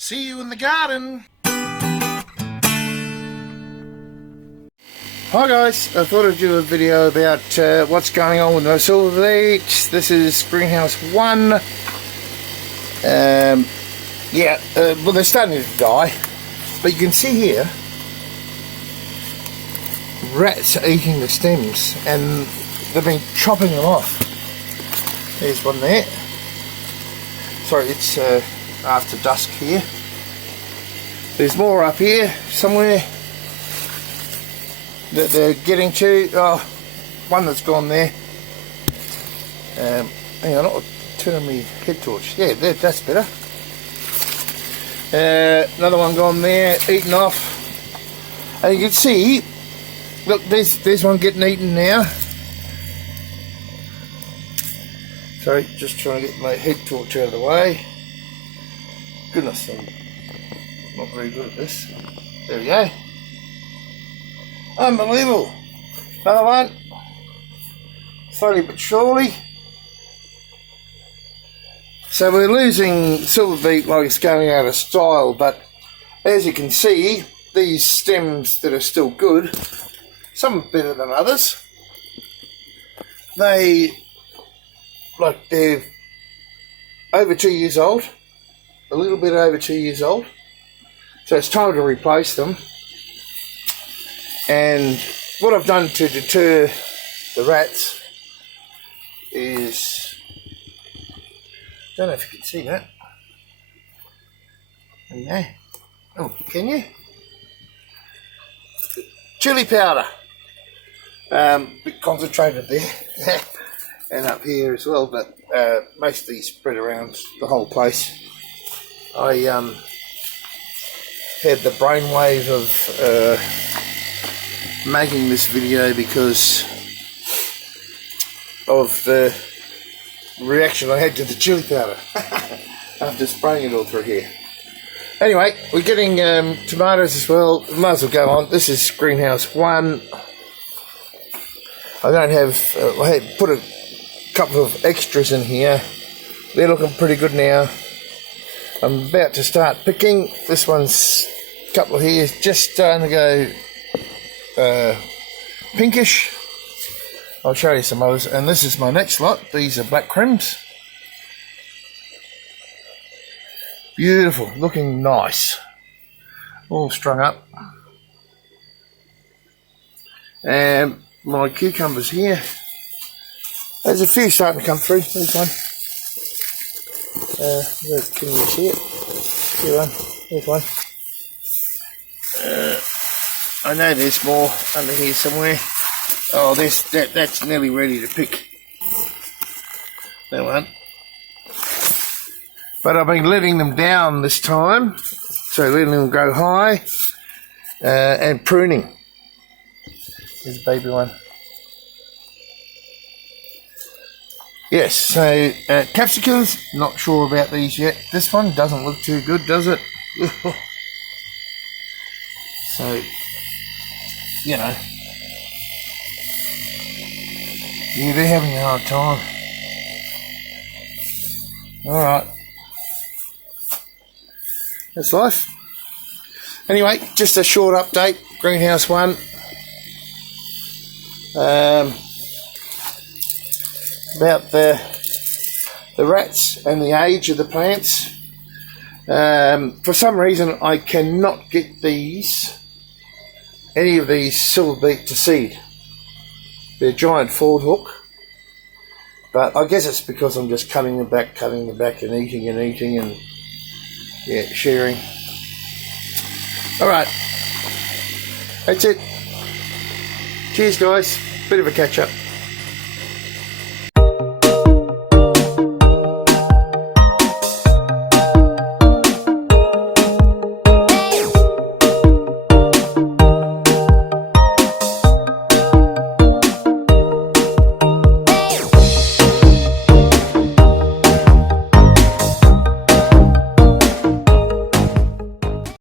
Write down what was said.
See you in the garden. Hi guys, I thought I'd do a video about what's going on with my silverbeet. This is greenhouse 1. Well, they're starting to die, but you can see here rats are eating the stems and they've been chopping them off. There's one there. Sorry, it's after dusk here. There's more up here somewhere that they're getting to. Oh, one that's gone there. Hang on, I'll turn on my head torch. Yeah, that's better. Another one gone there, eaten off. And you can see, look, there's one getting eaten now. Sorry, just trying to get my head torch out of the way. Goodness, I'm not very good at this. There we go. Unbelievable. Another one. Slowly but surely. So we're losing silverbeet like it's going out of style, but as you can see, these stems that are still good, some are better than others. They're over 2 years old, a little bit over 2 years old, so it's time to replace them. And what I've done to deter the rats is, I don't know if you can see that. Yeah. Oh, can you? Chili powder. Bit concentrated there. And up here as well, but mostly spread around the whole place. I had the brainwave of making this video because of the reaction I had to the chili powder after spraying it all through here. Anyway, we're getting tomatoes as well. Might as well go on. This is greenhouse 1. I don't have, I had put a couple of extras in here. They're looking pretty good now. I'm about to start picking. This one's a couple of here just starting to go pinkish. I'll show you some others. And this is my next lot. These are black crims. Beautiful, looking nice. All strung up. And my cucumbers here. There's a few starting to come through. There's one. Can you see it? Here's one. There's one. I know there's more under here somewhere. Oh, that's nearly ready to pick. That one. But I've been letting them down this time, so letting them go high and pruning. There's a baby one. Yes, so capsicums, not sure about these yet. This one doesn't look too good, does it? So, you know, yeah, they're having a hard time. Alright. That's life. Anyway, just a short update. Greenhouse 1. About the rats and the age of the plants. For some reason I cannot get any of these silverbeet to seed. They're giant forward hook, but I guess it's because I'm just cutting them back and eating and yeah, sharing. Alright, that's it. Cheers guys, bit of a catch up.